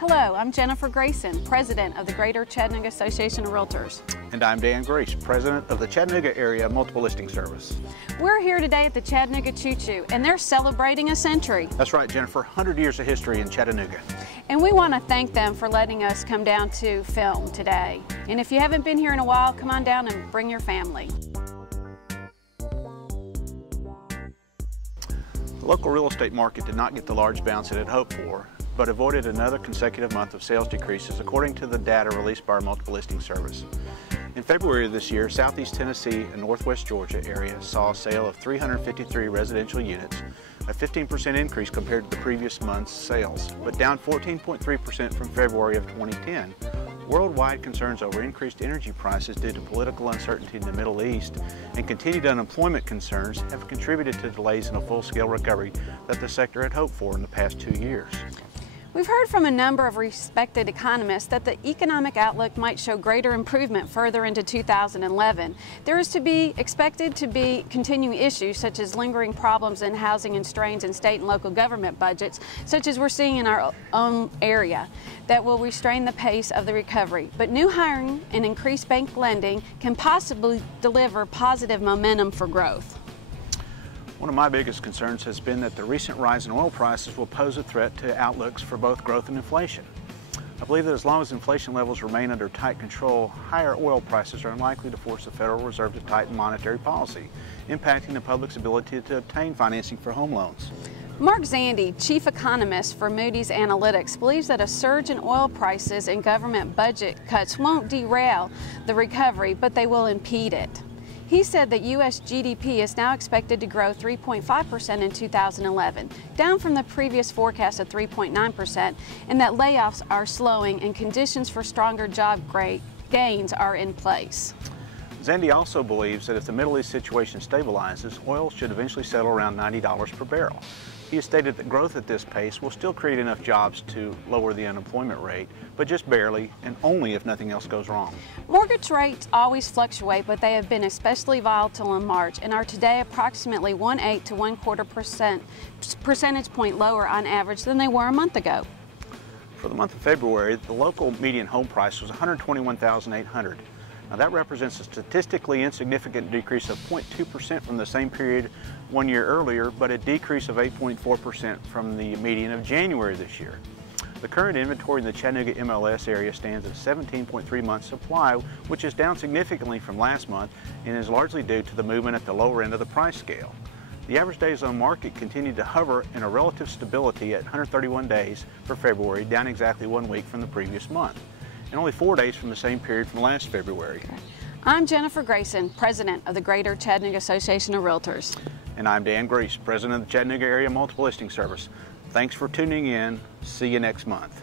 Hello, I'm Jennifer Grayson, President of the Greater Chattanooga Association of Realtors. And I'm Dan Griess, President of the Chattanooga Area Multiple Listing Service. We're here today at the Chattanooga Choo Choo, and they're celebrating a century. That's right, Jennifer, 100 years of history in Chattanooga. And we want to thank them for letting us come down to film today. And if you haven't been here in a while, come on down and bring your family. The local real estate market did not get the large bounce it had hoped for, but avoided another consecutive month of sales decreases according to the data released by our Multiple Listing Service. In February of this year, Southeast Tennessee and Northwest Georgia area saw a sale of 353 residential units, a 15% increase compared to the previous month's sales, but down 14.3% from February of 2010. Worldwide concerns over increased energy prices due to political uncertainty in the Middle East and continued unemployment concerns have contributed to delays in a full-scale recovery that the sector had hoped for in the past 2 years. We've heard from a number of respected economists that the economic outlook might show greater improvement further into 2011. There is expected to be continuing issues such as lingering problems in housing and strains in state and local government budgets, such as we're seeing in our own area, that will restrain the pace of the recovery. But new hiring and increased bank lending can possibly deliver positive momentum for growth. One of my biggest concerns has been that the recent rise in oil prices will pose a threat to outlooks for both growth and inflation. I believe that as long as inflation levels remain under tight control, higher oil prices are unlikely to force the Federal Reserve to tighten monetary policy, impacting the public's ability to obtain financing for home loans. Mark Zandi, chief economist for Moody's Analytics, believes that a surge in oil prices and government budget cuts won't derail the recovery, but they will impede it. He said that U.S. GDP is now expected to grow 3.5% in 2011, down from the previous forecast of 3.9%, and that layoffs are slowing and conditions for stronger job gains are in place. Zandi also believes that if the Middle East situation stabilizes, oil should eventually settle around $90 per barrel. He has stated that growth at this pace will still create enough jobs to lower the unemployment rate, but just barely and only if nothing else goes wrong. Mortgage rates always fluctuate, but they have been especially volatile in March and are today approximately 1/8 to 1/4 percentage point lower on average than they were a month ago. For the month of February, the local median home price was $121,800. Now that represents a statistically insignificant decrease of 0.2% from the same period 1 year earlier, but a decrease of 8.4% from the median of January this year. The current inventory in the Chattanooga MLS area stands at 17.3 months supply, which is down significantly from last month and is largely due to the movement at the lower end of the price scale. The average days on market continued to hover in a relative stability at 131 days for February, down exactly 1 week from the previous month, and only 4 days from the same period from last February. I'm Jennifer Grayson, President of the Greater Chattanooga Association of Realtors. And I'm Dan Griess, President of the Chattanooga Area Multiple Listing Service. Thanks for tuning in. See you next month.